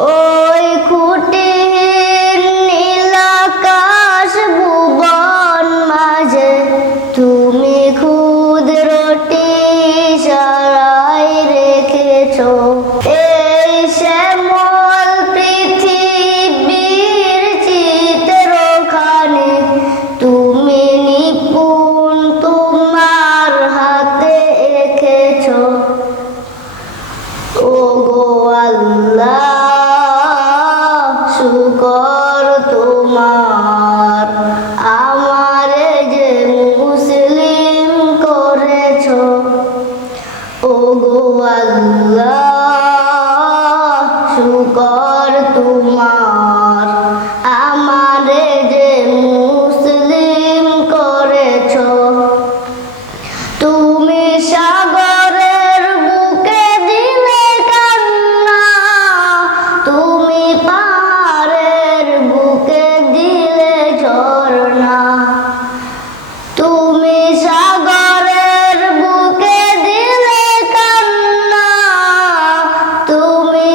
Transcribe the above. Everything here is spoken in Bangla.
ওই খুঁটিহীন নীল আকাশ ভুবন মাঝে তুমি ক্ষুদ্রটি সারাই রেখেছো। এই শ্যামল পৃথিবীর চিত্রখানি তুমি নিপুণ তোমার হাতে এঁকেছো। ওগো আল্লাহ, শুকর তোমার, আমারে যে মুসলিম করেছো। ওগো আল্লাহ, শুকর তোমার, আমারে যে মুসলিম করেছো। তুমি সাগরের বুকে দিলে কান্না, তুমি পাহাড়ের বুকে দিলে ঝরনা। তুমি সাগরের বুকে দিলে কান্না, তুমি